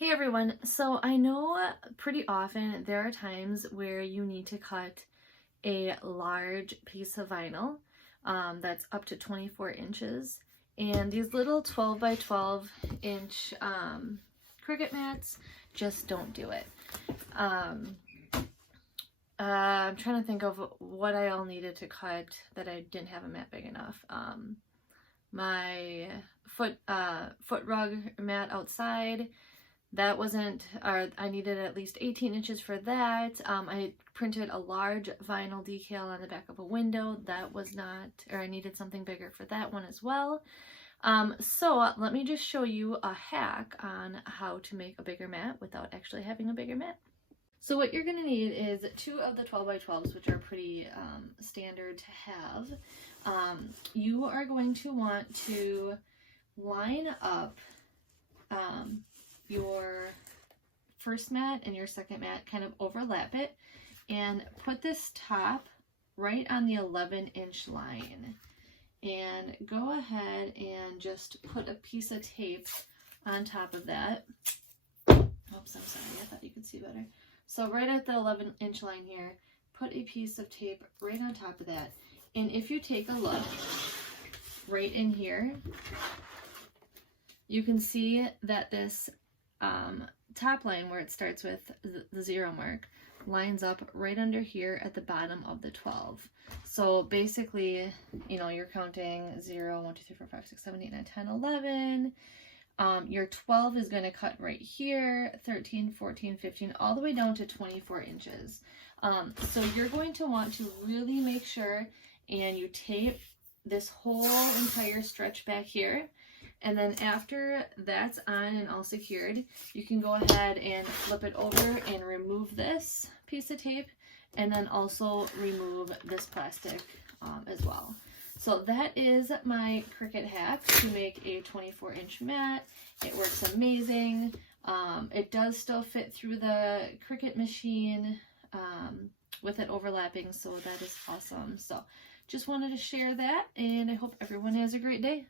Hey everyone, so I know pretty often there are times where you need to cut a large piece of vinyl that's up to 24 inches, and these little 12 by 12 inch Cricut mats just don't do it. I'm trying to think of what I all needed to cut that I didn't have a mat big enough. My foot rug mat outside, that wasn't, or I needed at least 18 inches for that. I printed a large vinyl decal on the back of a window. That was not, or I needed something bigger for that one as well. So let me just show you a hack on how to make a bigger mat without actually having a bigger mat. So what you're going to need is two of the 12 by 12s, which are pretty standard to have. You are going to want to line up your first mat and your second mat, kind of overlap it, and put this top right on the 11-inch line. And go ahead and just put a piece of tape on top of that. Oops, I'm sorry, I thought you could see better. So right at the 11-inch line here, put a piece of tape right on top of that. And if you take a look right in here, you can see that this top line where it starts with the 0 mark lines up right under here at the bottom of the 12. So basically, you know, you're counting 0, 1, 2, 3, 4, 5, 6, 7, 8, 9, 10, 11. Your 12 is going to cut right here, 13, 14, 15, all the way down to 24 inches. So you're going to want to really make sure and you tape this whole entire stretch back here. And then after that's on and all secured, you can go ahead and flip it over and remove this piece of tape, and then also remove this plastic as well. So that is my Cricut hack to make a 24-inch mat. It works amazing. It does still fit through the Cricut machine with it overlapping, so that is awesome. So just wanted to share that, and I hope everyone has a great day.